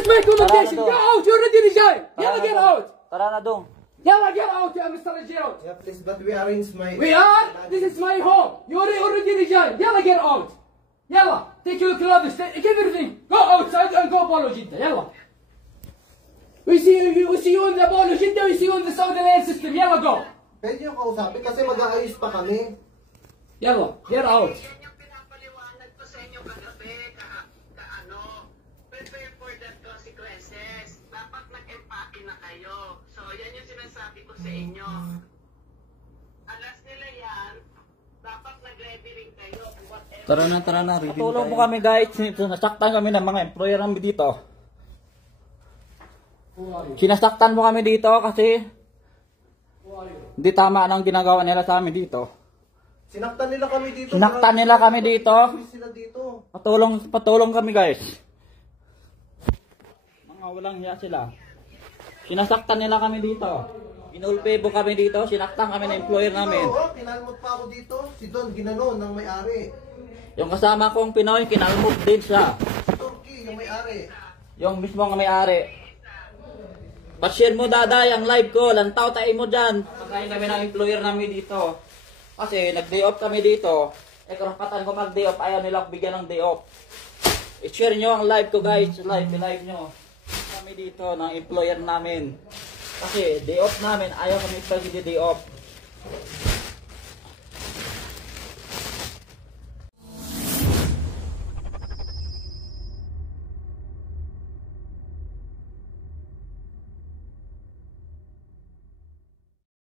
is my commendation. Go out. You already resigned. Yalla, get out. Tara na dong. Yalla, get out. You Mr. Reject. Yeah, please, but we arrange my... We are. This is my home. You already resigned. Yalla, get out. Yalla, take your clothes. Take everything. Go outside and go Polo Jidda. Yalla. We see you in the Polo Jidda. We see you in the Saudi Air system. Yalla, go. Pwede yung kausapin kasi mag-aayos pa kami. Yalla, get out. Yan yung pinapaliwanag ko sa inyo kagabi, prepare for the consequences. Dapat nag-empake na kayo. So, yan yung sinasabi ko sa inyo. Alas nila yan, dapat nag-ready rin kayo. Tara na. Patulong po kami guys. Sinasaktan kami ng mga employer namin dito. Sinasaktan po kami dito kasi hindi tama ang ginagawa nila sa amin dito. Sinaktan nila kami dito. Sila dito. Patulong kami guys. Mga walang hiya sila. Sinasaktan nila kami dito. Inulpe po kami dito. Sinaktan kami ng employer namin. Kinalmot pa ako dito. Si Don ginano ng may-ari. Yung kasama kong Pinoy, kinalmot din siya. Turkey, yung may-ari. Yung mismo nga may-ari. Pa-share mo daday ang live ko. Lantaw tayo mo dyan. Pagkain kami ng employer namin dito. Kasi nag-day off kami dito. Karapatan ko mag-day off. Ayaw nila bigyan ng day off. I-share nyo ang live ko guys. Live nyo. Kami dito ng employer namin. Kasi day off namin. Ayaw kami pag-day off.